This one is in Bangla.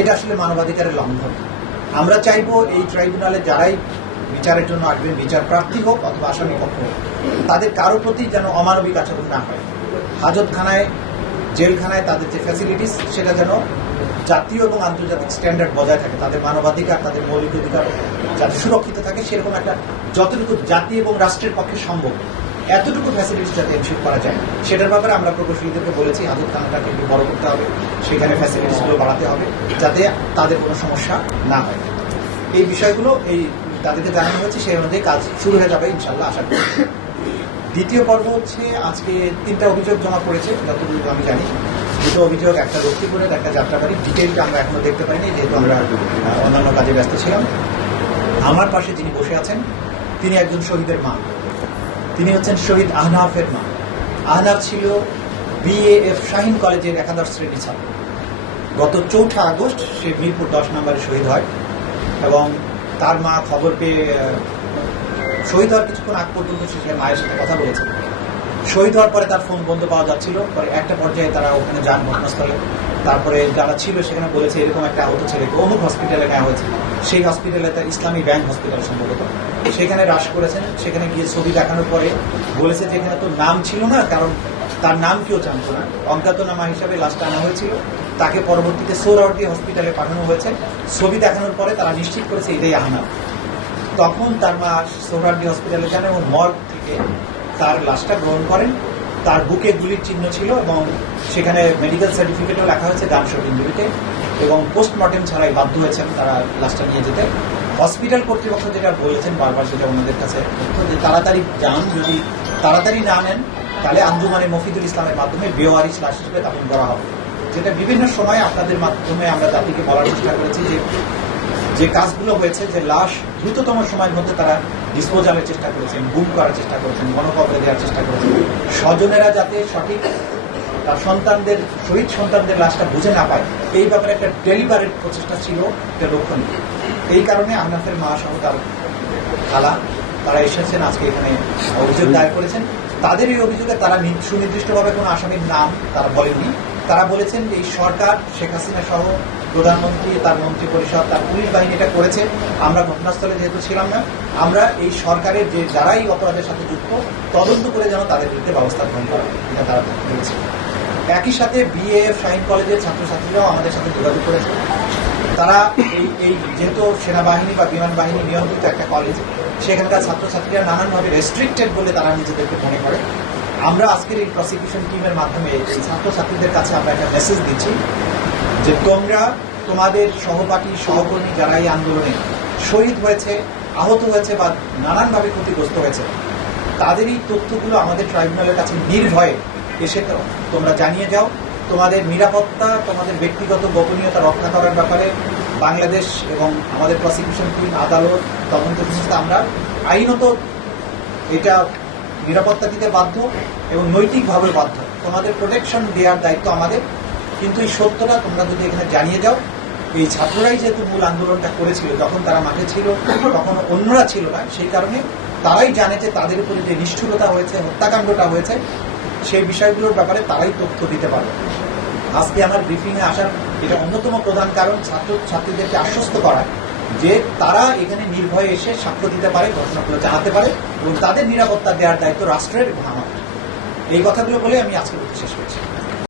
এটা আসলে মানবাধিকারের লঙ্ঘন। আমরা চাইব এই ট্রাইব্যুনালে যারাই বিচারের জন্য আসবেন বিচার প্রার্থী হোক অথবা আসামি পক্ষ হোক, তাদের কারও প্রতি যেন অমানবিক আচরণ না হয়। হাজতখানায়, জেলখানায় তাদের যে ফ্যাসিলিটিস সেটা যেন জাতীয় এবং আন্তর্জাতিক স্ট্যান্ডার্ড বজায় থাকে, তাদের মানবাধিকার, তাদের মৌলিক অধিকার যাতে সুরক্ষিত থাকে, সেরকম একটা যতটুকু জাতি এবং রাষ্ট্রের পক্ষে সম্ভব। এতটুকু ফ্যাসিলিটি যাতে এনশিওর করা যায়, সেটার ব্যাপারে আমরা প্রকৌশলীদেরকে বলেছি হাজতখানাটাকে একটু বড় করতে হবে, সেখানে ফ্যাসিলিটিসগুলো বাড়াতে হবে, যাতে তাদের কোনো সমস্যা না হয়। এই বিষয়গুলো এই তাদেরকে জানানো হয়েছে, সেই অনুযায়ী কাজ শুরু হয়ে যাবে ইনশাল্লাহ আশা করি। দ্বিতীয় পর্ব হচ্ছে, আজকে তিনটা অভিযোগ জমা পড়েছে, যতদূর আমি জানি। দুটো অভিযোগ, একটা লক্ষ্মীপুরের একটা যাত্রাবাড়ি। ডিটেলটা আমরা এখনও দেখতে পাইনি, যেহেতু আমরা অন্যান্য কাজে ব্যস্ত ছিলাম। আমার পাশে যিনি বসে আছেন, তিনি একজন শহীদের মা। তিনি হচ্ছেন শহীদ আহনাফের মা। আহনাফ ছিল বিএএফ শাহিন কলেজের একাদশ শ্রেণি ছাত্র। গত চৌঠা আগস্ট সে মিরপুর দশ নম্বরে শহীদ হয় এবং তার মা খবর পেয়ে শহীদ হওয়ার কিছুক্ষণ আগ পর্যন্ত সে মায়ের সাথে কথা বলেছে। শহীদ হওয়ার পরে তার ফোন বন্ধ পাওয়া যাচ্ছিল। পরে একটা পর্যায়ে তারা ওখানে যান ঘটনাস্থলে। তারপরে যারা ছিল সেখানে বলেছে এরকম একটা আহত ছেলেকে অমুক হসপিটালে নেওয়া হয়েছে। সেই হসপিটালে তার ইসলামী ব্যাংক হসপিটাল সম্ভবত। সেখানে হ্রাস করেছেন। সেখানে গিয়ে ছবি দেখানোর পরে বলেছে যে এখানে তো নাম ছিল না, কারণ তার নাম কেউ জানতো না। অজ্ঞাতনামা হিসাবে লাশটা আনা হয়েছিল। তাকে পরবর্তীতে সোহরাওয়ার্দী হসপিটালে পাঠানো হয়েছে। ছবি দেখানোর পরে তারা নিশ্চিত করেছে এটাই আহনাফ তখন তার মা সোহরাওয়ার্দী হসপিটালে যান এবং মর্গ থেকে তার লাশটা গ্রহণ করেন। তার বুকে গুলির চিহ্ন ছিল এবং সেখানে মেডিকেল সার্টিফিকেটও লেখা হয়েছে গানশট ইঞ্জুরিতে এবং পোস্টমর্টেম ছাড়াই বাধ্য হয়েছেন তারা লাশটা নিয়ে যেতে। হসপিটাল কর্তৃপক্ষ যেটা বলেছেন, বারবার সেটা ওনাদের কাছে যে তাড়াতাড়ি যান, যদি তাড়াতাড়ি না নেন, তাহলে আঞ্জুমানে মফিদুল ইসলামের মাধ্যমে বেওয়ারিশ লাশ হিসেবে দাফন করা হবে। যেটা বিভিন্ন সময় আপনাদের মাধ্যমে আমরা জাতিকে বলার চেষ্টা করেছি যে যে কাজগুলো হয়েছে, যে লাশ দ্রুততম সময়ের মধ্যে তারা ডিসপোজালের চেষ্টা করেছেন গুম করার চেষ্টা করেছেন গণকবরে দেওয়ার চেষ্টা করেছেন। স্বজনেরা যাতে সঠিক তার সন্তানদের, শহীদ সন্তানদের লাশটা বুঝে না পায়, এই ব্যাপারে একটা ডেলিভারের প্রচেষ্টা ছিল, একটা লক্ষণীয় এই কারণে আহনাফের মা সহ তার খালা, তারা এসেছেন, আজকে এখানে অভিযোগ দায়ের করেছেন। তাদের এই অভিযোগে তারা সুনির্দিষ্টভাবে কোনো আসামির নাম তারা বলেননি। তারা বলেছেন যে এই সরকার, শেখ হাসিনা সহ প্রধানমন্ত্রী, তার মন্ত্রী পরিষদ তার পুলিশ বাহিনী এটা করেছে। আমরা ঘটনাস্থলে যেহেতু ছিলাম না, আমরা এই সরকারের যে যারাই অপরাধের সাথে যুক্ত, তদন্ত করে যেন তাদের বিরুদ্ধে ব্যবস্থা গ্রহণ করা এটা তারা বলেছে একই সাথে বিএ শাহিন কলেজের ছাত্রছাত্রীরাও আমাদের সাথে যোগাযোগ করেছে। তারা এই এই যেহেতু সেনাবাহিনী বা বিমান বাহিনী নিয়ন্ত্রিত একটা কলেজ সেখানকার ছাত্রছাত্রীরা নানানভাবে রেস্ট্রিক্টেড বলে তারা নিজেদেরকে মনে করে। আমরা আজকের এই প্রসিকিউশন টিমের মাধ্যমে ছাত্রছাত্রীদের কাছে আমরা একটা মেসেজ দিচ্ছি যে তোমরা তোমাদের সহপাঠী, সহকর্মী যারা এই আন্দোলনে শহীদ হয়েছে, আহত হয়েছে বা নানানভাবে ক্ষতিগ্রস্ত হয়েছে, তাদের এই তথ্যগুলো আমাদের ট্রাইব্যুনালের কাছে নির্ভয়ে এসে তোমরা জানিয়ে যাও তোমাদের নিরাপত্তা, তোমাদের ব্যক্তিগত গোপনীয়তা রক্ষা করার ব্যাপারে বাংলাদেশ এবং আমাদের প্রসিকিউশন টিম আদালত তদন্ত আমরা আইনত এটা নিরাপত্তা দিতে বাধ্য এবং নৈতিকভাবে বাধ্য। তোমাদের প্রোটেকশন দেওয়ার দায়িত্ব আমাদের। কিন্তু এই সত্যটা তোমরা যদি এখানে জানিয়ে যাও এই ছাত্ররাই যেহেতু মূল আন্দোলনটা করেছিল, যখন তারা মাঠে ছিল, তখন অন্যরা ছিল না, সেই কারণে তারাই জানে যে তাদের উপরে যে নিষ্ঠুরতা হয়েছে, হত্যাকাণ্ডটা হয়েছে, সেই বিষয়গুলোর ব্যাপারে তারাই তথ্য দিতে পারবে। আজকে আমার ব্রিফিংয়ে আসার এটা অন্যতম প্রধান কারণ, ছাত্র, ছাত্রীদেরকে আশ্বস্ত করা। যে তারা এখানে নির্ভয়ে এসে সাক্ষ্য দিতে পারে, ঘটনাগুলো জানাতে পারে এবং তাদের নিরাপত্তা দেওয়ার দায়িত্ব রাষ্ট্রের এবং আমাদের এই কথাগুলো বলে আমি আজকে শেষ করছি।